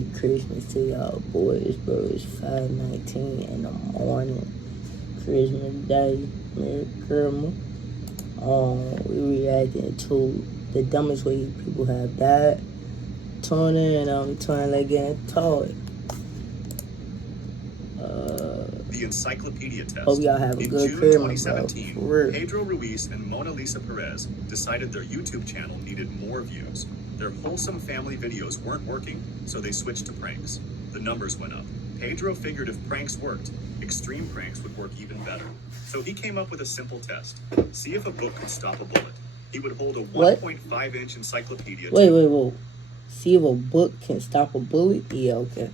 Merry Christmas to y'all boys, bro. It's 5:19 in the morning. Christmas Day. Merry Christmas. We reacting to the dumbest way people have died. Tune in on Twin Leg and Toy. The Encyclopedia Test. Hope y'all have a In good June Christmas, 2017, bro. Pedro Ruiz and Mona Lisa Perez decided their YouTube channel needed more views. Their wholesome family videos weren't working, so they switched to pranks. The numbers went up. Pedro figured if pranks worked, extreme pranks would work even better. So he came up with a simple test. See if a book could stop a bullet. He would hold a 1.5-inch encyclopedia. Wait. See if a book can stop a bullet? Yeah, okay.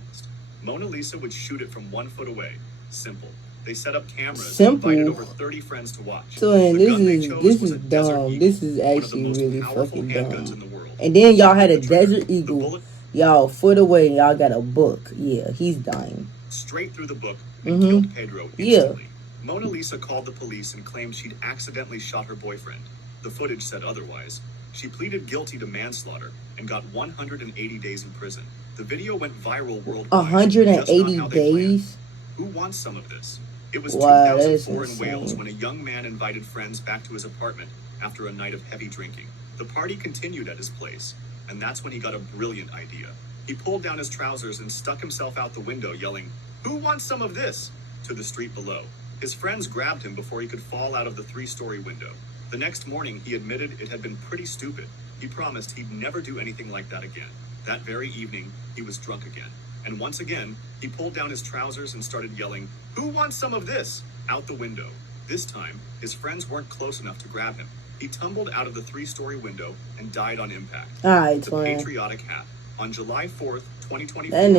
Mona Lisa would shoot it from 1 foot away. Simple. They set up cameras Simple. and invited over 30 friends to watch. So and The this gun they is chose was a Desert dumb. Eagle, This is one of the actually most really powerful fucking handguns in dumb. the world. And then y'all had a The trigger, Desert the Eagle. bullet Y'all foot away and y'all got a book. Yeah, he's dying. straight through the book and killed Pedro Yeah. instantly. Mona Lisa called the police and claimed she'd accidentally shot her boyfriend. The footage said otherwise. She pleaded guilty to manslaughter and got 180 days in prison. The video went viral worldwide. 180 days? Who wants some of this? It was Wow, that is 2004 in insane. Wales when a young man invited friends back to his apartment after a night of heavy drinking. The party continued at his place, and that's when he got a brilliant idea. He pulled down his trousers and stuck himself out the window, yelling, "Who wants some of this?" to the street below. His friends grabbed him before he could fall out of the 3-story window. The next morning, he admitted it had been pretty stupid. He promised he'd never do anything like that again. That very evening, he was drunk again. And once again, he pulled down his trousers and started yelling, "Who wants some of this?" out the window. This time, his friends weren't close enough to grab him. He tumbled out of the 3-story window and died on impact. Alright, The twin. patriotic hat. On July 4th, 2024. That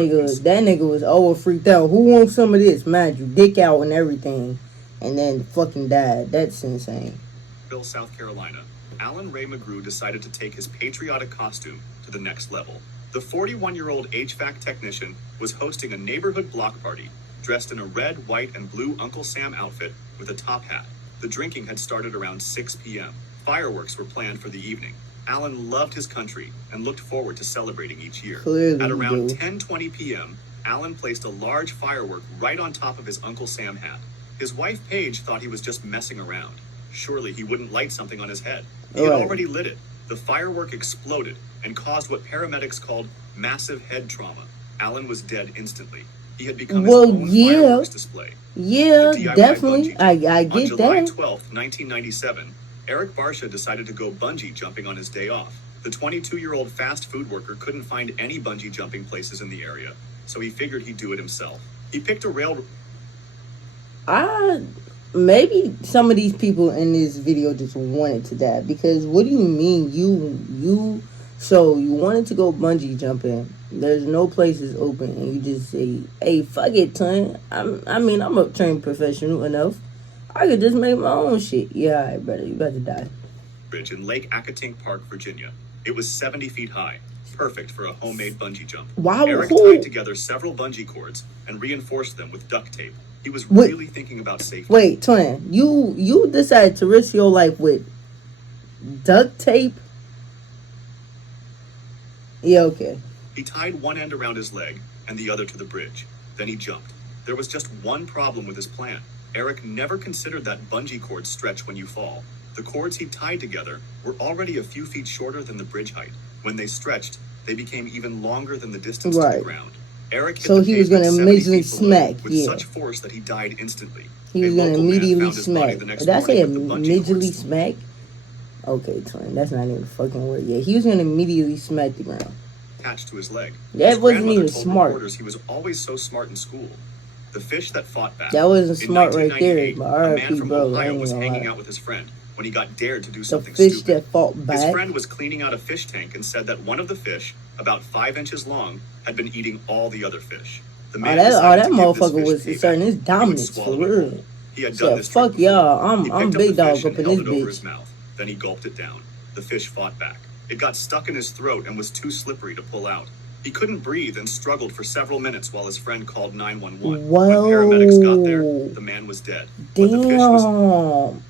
nigga was over freaked out. Who wants some of this? Mind you, dick out and everything. And then fucking died. That's insane. South Carolina. Alan Ray McGrew decided to take his patriotic costume to the next level. The 41-year-old HVAC technician was hosting a neighborhood block party, dressed in a red, white, and blue Uncle Sam outfit with a top hat. The drinking had started around 6 p.m. Fireworks were planned for the evening. Alan loved his country and looked forward to celebrating each year. Clearly At around do. 10:20 p.m., Alan placed a large firework right on top of his Uncle Sam hat. His wife, Paige, thought he was just messing around. Surely he wouldn't light something on his head. He had Right. already lit it. The firework exploded and caused what paramedics called massive head trauma. Alan was dead instantly. He had become his own fireworks display. Yeah, The DIY definitely. bungee I jump. get On July that. 12th, 1997, Eric Barsha decided to go bungee jumping on his day off. The 22-year-old fast food worker couldn't find any bungee jumping places in the area, so he figured he'd do it himself. He picked a rail. Maybe some of these people in this video just wanted to die, because what do you mean you wanted to go bungee jumping, there's no places open, and you just say, hey, fuck it, ton, I'm a trained professional enough, I could just make my own shit. Yeah, alright, brother, you about to die. Bridge in Lake Accotink Park, Virginia. It was 70 feet high, perfect for a homemade bungee jump. Wow, Eric who- tied together several bungee cords and reinforced them with duct tape. He was really thinking about safety. Wait, twin, you decided to risk your life with duct tape? Yeah, okay. He tied one end around his leg and the other to the bridge. Then he jumped. There was just one problem with his plan. Eric never considered that bungee cords stretch when you fall. The cords he tied together were already a few feet shorter than the bridge height. When they stretched, they became even longer than the distance to the ground. Eric hit So the he was pavement gonna 70 immediately feet below smack, with yeah. such force that he died instantly. He was A gonna local man immediately found his body smack. the next Did I say morning with the bungee immediately cords. smack? Okay, twin, that's not even a fucking word. Yeah, he was gonna immediately smack the ground. Attached to his leg. That His wasn't grandmother even told smart. reporters he was always so smart in school. The fish that fought back. That wasn't In smart right there, 1998, but a man RIP, from bro, I Ohio ain't was gonna hanging lie. out with his friend when he got dared to do The something fish stupid. that fought His back. friend was cleaning out a fish tank and said that one of the fish, about 5 inches long, had been eating all the other fish. The man decided that to give this motherfucker fish was payback. asserting his He would dominance swallow for it real. whole. He had Said, done this trick fuck before. y'all, He I'm picked up big the dog fish up and in held this it over bitch. his mouth. Then he gulped it down. The fish fought back. It got stuck in his throat and was too slippery to pull out. He couldn't breathe and struggled for several minutes while his friend called 911. When paramedics got there, the man was dead. But the fish was Damn.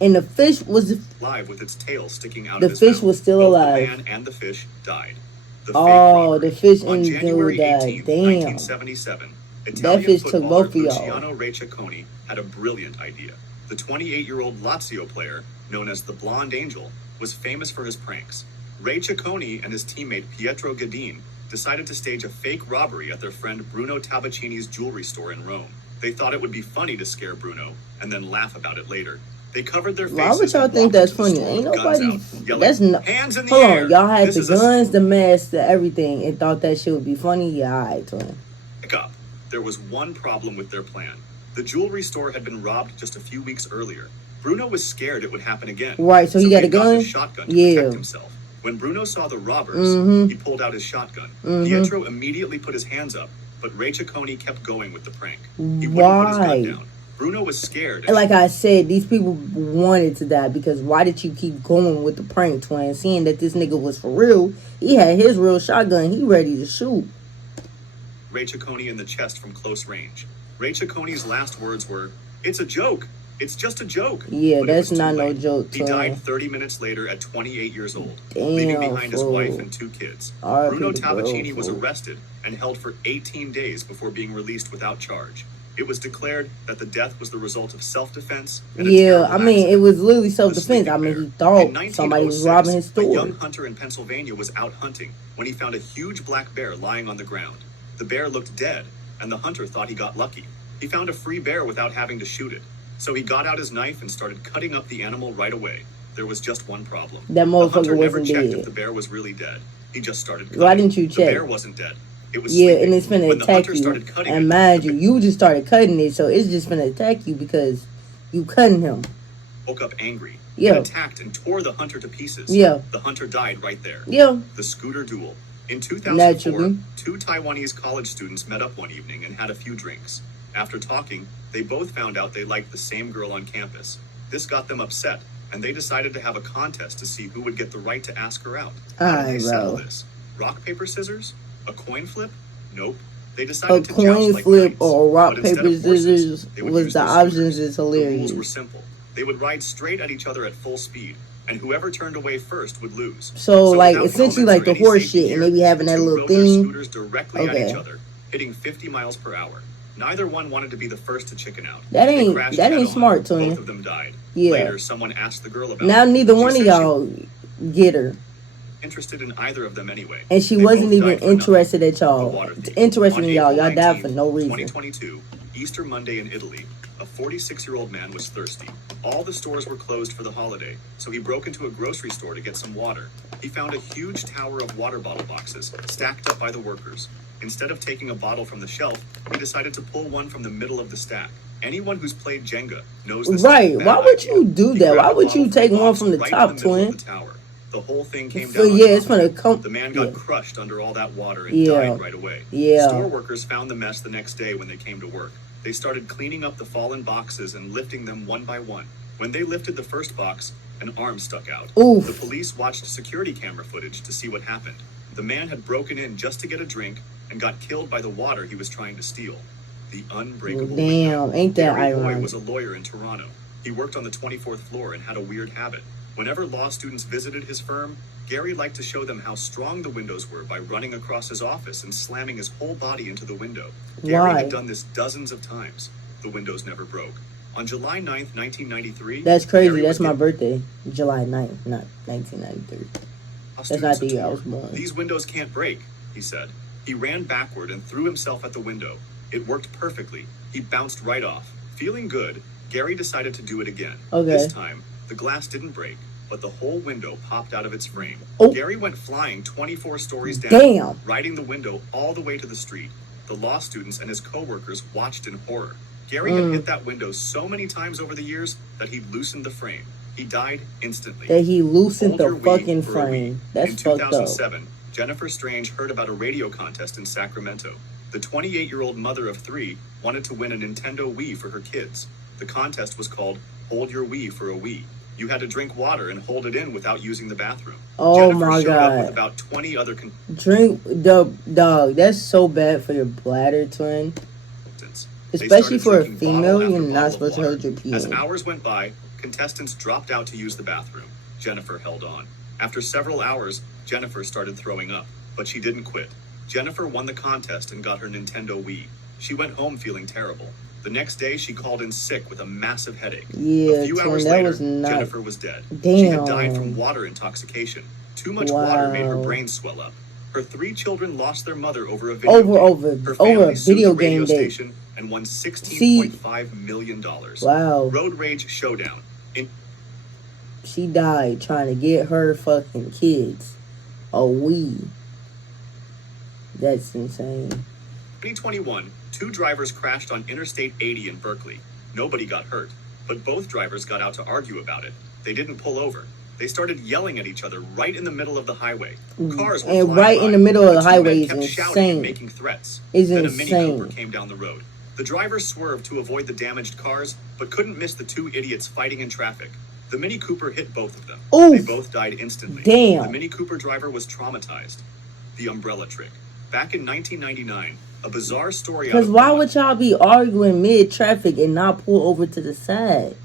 And the fish was alive with its tail sticking out The of his fish mouth. was still Both alive. the man and the fish died. The fake Oh, robbery. the fish On and dude January died. 18th, Damn. 1977, That Italian fish took footballer both of y'all. Luciano Recciaconi had a brilliant idea. The 28-year-old Lazio player, known as the Blonde Angel, was famous for his pranks. Recciaconi and his teammate Pietro Gadin decided to stage a fake robbery at their friend Bruno Tabacini's jewelry store in Rome. They thought it would be funny to scare Bruno and then laugh about it later. They covered their Why would faces y'all and think walked that's into the funny? store Ain't with guns nobody. out, yelling, That's no. "Hands in the Hold air! on, y'all had This the is a guns, the mask, the everything, and thought that shit would be funny. Yeah, alright, twin. up. There was one problem with their plan. The jewelry store had been robbed just a few weeks earlier. Bruno was scared it would happen again. Right, so he got a gotten gun? shotgun to Yeah. protect himself. When Bruno saw the robbers, he pulled out his shotgun. Pietro immediately put his hands up, but Recciaconi kept going with the prank. He wouldn't put his Why? gun down. Bruno was scared. And like I said, these people wanted to die because why did you keep going with the prank, twin? Seeing that this nigga was for real, he had his real shotgun, he ready to shoot. Recciaconi in the chest from close range. Recciaconi's last words were, "It's a joke. It's just a joke." Yeah, But it that's was too not no late. joke, He twin. died 30 minutes later at 28 years old, Damn, leaving behind his fool. wife and 2 kids. R.I.P. Bruno to bro, Tabacini was fool. arrested and held for 18 days before being released without charge. It was declared that the death was the result of self-defense. And a Yeah, terrible I mean, it accident. was literally The self-defense. sleeping I mean, bear. he thought In somebody was 1906, robbing his A store. young hunter in Pennsylvania was out hunting when he found a huge black bear lying on the ground. The bear looked dead, and the hunter thought he got lucky. He found a free bear without having to shoot it. So he got out his knife and started cutting up the animal right away. There was just one problem. That The motherfucker hunter never wasn't checked dead. if the bear was really dead. He just started cutting. Why didn't you The check? bear wasn't dead. It was Yeah, sleeping. and it's finna When the attack hunter you. started cutting And it, mind the you, you just started cutting it, so it's just finna attack you because you cutting him. woke up angry. Yeah. It attacked and tore the hunter to pieces. Yeah. The hunter died right there. Yeah, The scooter duel. In 2004, naturally. 2 Taiwanese college students met up one evening and had a few drinks. After talking, they both found out they liked the same girl on campus. This got them upset, and they decided to have a contest to see who would get the right to ask her out. How did they Alright, settle bro. this? Rock, paper, scissors? A coin flip? Nope. They A decided to coin joust like flip knights, or rock, but instead paper, of horses, scissors they would was use the their options. scooters. Is The rules were hilarious. simple. They would ride straight at each other at full speed, and whoever turned away first would lose. So, like, without essentially helmets like or the any horse safety shit, and gear, they be having the that two little rode their thing. scooters directly at Okay. each other, hitting 50 miles per hour. Neither one wanted to be the first to chicken out. That They ain't- crashed that ain't head-on. smart, twin. Both of them died. Yeah. Later, someone asked the girl about Now it. neither She one of said y'all get her, she interested in either of them anyway. and she They wasn't both even died for nothing. interested at The y'all. water thief. Interested in On y'all. April Y'all died for 19th, no reason. 2022, Easter Monday in Italy, a 46-year-old man was thirsty. All the stores were closed for the holiday, so he broke into a grocery store to get some water. He found a huge tower of water bottle boxes stacked up by the workers. Instead of taking a bottle from the shelf, he decided to pull one from the middle of the stack. Anyone who's played Jenga knows this is a Right? bad Why would idea. you do He that? grabbed Why a would bottle you from take a one box from the right top, in the middle twin? of the tower. The whole thing came So down. yeah, on it's top of gonna him. come. The man got Yeah. crushed under all that water and Yeah. died right away. Yeah. Store workers found the mess the next day when they came to work. They started cleaning up the fallen boxes and lifting them one by one. When they lifted the first box, an arm stuck out. Oof. The police watched security camera footage to see what happened. The man had broken in just to get a drink and got killed by the water he was trying to steal. The unbreakable window. Damn, ain't that Gary Boy ironic? was a lawyer in Toronto. He worked on the 24th floor and had a weird habit. Whenever law students visited his firm, Gary liked to show them how strong the windows were by running across his office and slamming his whole body into the window. Gary Why? had done this dozens of times. The windows never broke. On July 9th, 1993, That's crazy. Gary That's was my getting birthday, July 9th, not 1993. law That's not students the a year I tour. was born. These windows can't break, he said. He ran backward and threw himself at the window. It worked perfectly. He bounced right off. Feeling good, Gary decided to do it again. Okay. This time, the glass didn't break, but the whole window popped out of its frame. Oh. Gary went flying 24 stories down, Damn. riding the window all the way to the street. The law students and his co-workers watched in horror. Gary had hit that window so many times over the years that he'd loosened the frame. He died instantly. That he loosened Hold the your weed fucking for a weed. frame. That's In fucked up. 2007, Jennifer Strange heard about a radio contest in Sacramento. The 28-year-old mother of 3 wanted to win a Nintendo Wii for her kids. The contest was called Hold Your Wii for a Wii. You had to drink water and hold it in without using the bathroom. Oh Jennifer my showed up with God. about 20 other Drink the dog. That's so bad for your bladder, twin. contestants. Especially for a started drinking female, bottle you're after not bottle of supposed to water. hold your pee As in. hours went by, contestants dropped out to use the bathroom. Jennifer held on. After several hours, Jennifer started throwing up. But she didn't quit. Jennifer won the contest and got her Nintendo Wii. She went home feeling terrible. The next day, she called in sick with a massive headache. Yeah, a few twin, hours that later, was not... Jennifer was dead. Damn. She had died from water intoxication. Too much water made her Wow. brain swell up. Her 3 children lost their mother over a video game. Her Over family a sued video the radio game day. station and won $16.5 million. Wow. Road Rage Showdown. In She died trying to get her fucking kids a Wii. That's insane. 2021, 2 drivers crashed on Interstate 80 in Berkeley. Nobody got hurt, but both drivers got out to argue about it. They didn't pull over. They started yelling at each other right in the middle of the highway. Cars were And flying right by. in the middle of the two highway men is kept shouting insane. and making threats. It's Then insane. a Mini Cooper came down the road. The driver swerved to avoid the damaged cars, but couldn't miss the 2 idiots fighting in traffic. The Mini Cooper hit both of them. Oof. They both died instantly. Damn. The Mini Cooper driver was traumatized. The umbrella trick. Back in 1999, a bizarre story out Because of why Vermont. would y'all be arguing mid-traffic and not pull over to the side?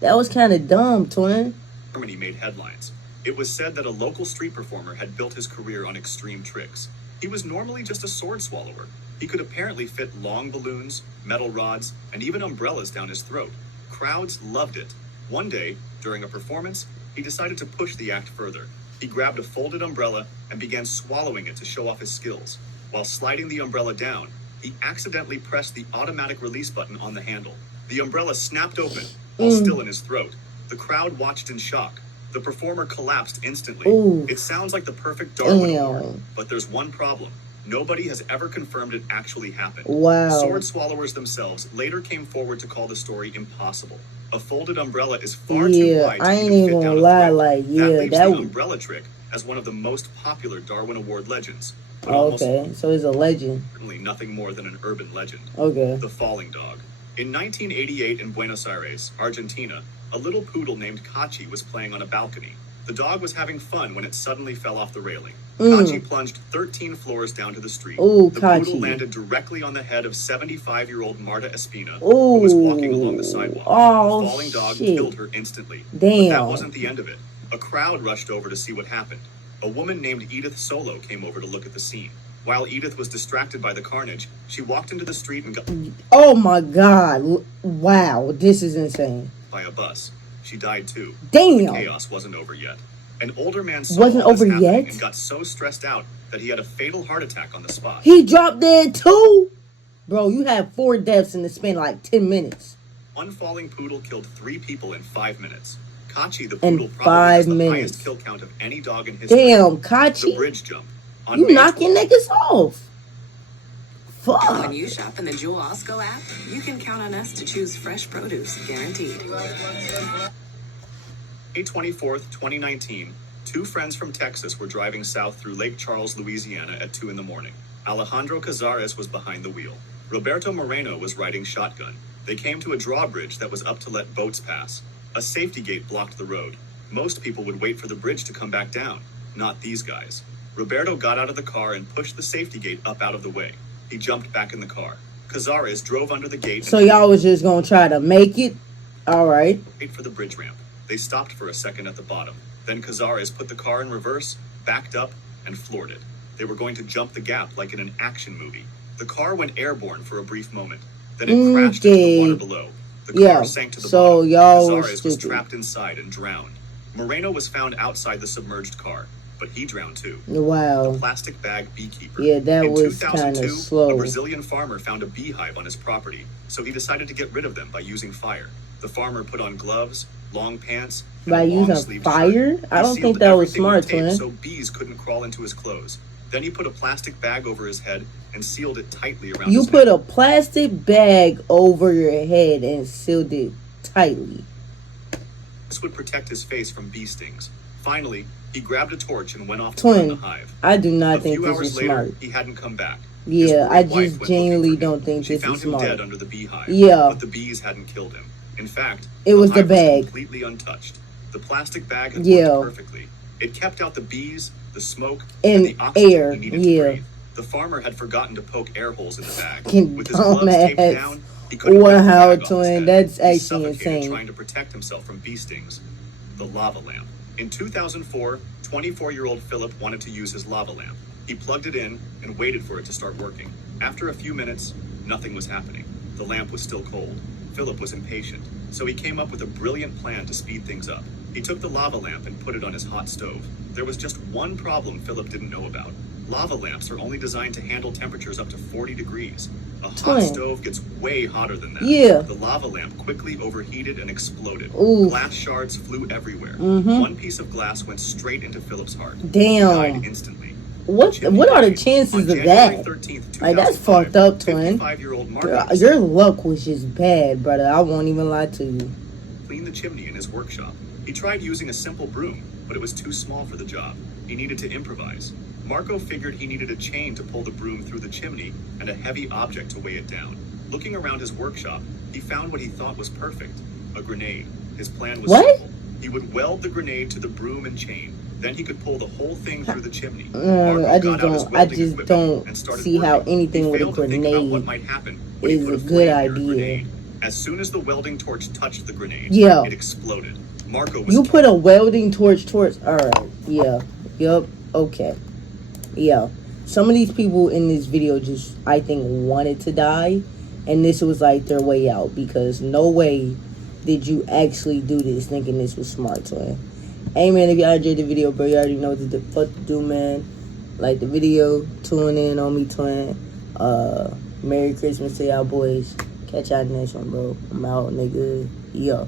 That was kind of dumb, twin. Germany made headlines. It was said that a local street performer had built his career on extreme tricks. He was normally just a sword swallower. He could apparently fit long balloons, metal rods, and even umbrellas down his throat. Crowds loved it. One day, during a performance, he decided to push the act further. He grabbed a folded umbrella and began swallowing it to show off his skills. While sliding the umbrella down, he accidentally pressed the automatic release button on the handle. The umbrella snapped open, while still in his throat. The crowd watched in shock. The performer collapsed instantly. Ooh. It sounds like the perfect Darwin Damn. Award, but there's one problem. Nobody has ever confirmed it actually happened. Wow. Sword swallowers themselves later came forward to call the story impossible. A folded umbrella is far too Yeah, wide to I ain't even even fit down gonna a lie, throat. like, yeah, that leaves that the w- umbrella trick as one of the most popular Darwin Award legends. But Oh, almost okay, so it's a legend. certainly nothing more than an urban legend. Okay. The falling dog. In 1988 in Buenos Aires, Argentina, a little poodle named Kachi was playing on a balcony. The dog was having fun when it suddenly fell off the railing. Kachi plunged 13 floors down to the street. Ooh, the Kachi. poodle landed directly on the head of 75-year-old Marta Espina, who was walking along the sidewalk. Oh, The falling dog shit. killed her instantly. But Damn. that wasn't the end of it. A crowd rushed over to see what happened. A woman named Edith Solo came over to look at the scene. While Edith was distracted by the carnage, she walked into the street and got Oh my God. Wow, this is insane. by a bus. She died too. Damn. Chaos wasn't over yet. An older man saw Wasn't all this over happening yet? and got so stressed out that he had a fatal heart attack on the spot. He dropped dead too? Bro, you had 4 deaths in the span like 10 minutes. One falling poodle killed 3 people in 5 minutes. Kachi the In poodle probably 5 has the minutes. highest kill count of any dog in history. Damn, The Kachi. bridge jump. On You May knocking 12th, niggas off. Fuck. When you shop in the Jewel Osco app, you can count on us to choose fresh produce, guaranteed. May 24th, 2019, 2 friends from Texas were driving south through Lake Charles, Louisiana at 2 in the morning. Alejandro Cazares was behind the wheel. Roberto Moreno was riding shotgun. They came to a drawbridge that was up to let boats pass. A safety gate blocked the road. Most people would wait for the bridge to come back down. Not these guys. Roberto got out of the car and pushed the safety gate up out of the way. He jumped back in the car. Cazares drove under the gate So and y'all was just gonna try to make it? Alright. wait for the bridge ramp. They stopped for a second at the bottom. Then Cazares put the car in reverse, backed up, and floored it. They were going to jump the gap like in an action movie. The car went airborne for a brief moment. Then it crashed into the water below. The car Yeah, sank to the so bottom. y'all were Cazares was stupid. trapped inside and drowned. Moreno was found outside the submerged car, but he drowned too. Wow. Plastic bag beekeeper. Yeah, that In was 2002, kinda slow. a Brazilian farmer found a beehive on his property, so he decided to get rid of them by using fire. The farmer put on gloves, long pants, and By a using long-sleeved fire? shirt. I He don't sealed think that was everything with smart, tape twin. so bees couldn't crawl into his clothes. Then he put a plastic bag over his head and sealed it tightly around You his put neck. a plastic bag over your head and sealed it tightly. This would protect his face from bee stings. Finally, he grabbed a torch and went off to burn Twin, the hive. I do not A think few this hours is later, smart. he hadn't come back. His Yeah, worried I wife just went looking genuinely for him. don't think She this found is him smart. dead under the beehive. Yeah. But the bees hadn't killed him. In fact, It was the hive bag. completely untouched. The plastic bag had Yeah. worked perfectly. It kept out the bees, the smoke, And the oxygen air, he needed yeah. to breathe. The farmer had forgotten to poke air holes in the bag. Fucking With his gloves taped dumbass. down, he couldn't get the Wow, bag off his twin, head. that's He actually suffocated insane. trying to protect himself from bee stings. The lava lamp. In 2004, 24-year-old Philip wanted to use his lava lamp. He plugged it in and waited for it to start working. After a few minutes, nothing was happening. The lamp was still cold. Philip was impatient, so he came up with a brilliant plan to speed things up. He took the lava lamp and put it on his hot stove. There was just one problem Philip didn't know about. Lava lamps are only designed to handle temperatures up to 40 degrees. A hot Twin. stove gets way hotter than that. Yeah. The lava lamp quickly overheated and exploded. Ooh. Glass shards flew everywhere. Mhm. One piece of glass went straight into Philip's heart. He Damn. died instantly. What are the chances On of January that? 13th, Like, that's 2005, fucked up, twin. 55-year-old Girl, Marco your luck was just bad, brother. I won't even lie to you. cleaned the chimney in his workshop. He tried using a simple broom, but it was too small for the job. He needed to improvise. Marco figured he needed a chain to pull the broom through the chimney and a heavy object to weigh it down. Looking around his workshop, he found what he thought was perfect, a grenade. His plan was What? simple. He would weld the grenade to the broom and chain. Then he could pull the whole thing through the chimney. Marco I got out his just welding don't equipment and started see how working. anything He with a failed to think about what grenade might happen when he is put a flame good near idea. grenade. As soon as the welding torch touched the grenade, Yeah. it exploded. Marco was You put a welding torch towards. Alright. Yeah. Yup. Okay. Yeah. Some of these people in this video just, I think, wanted to die. And this was like their way out. Because no way did you actually do this thinking this was smart, twin. Hey, man, if y'all enjoyed the video, bro, you already know what the fuck to do, man. Like the video. Tune in on me, twin. Merry Christmas to y'all boys. Catch y'all next one, bro. I'm out, nigga. Yeah.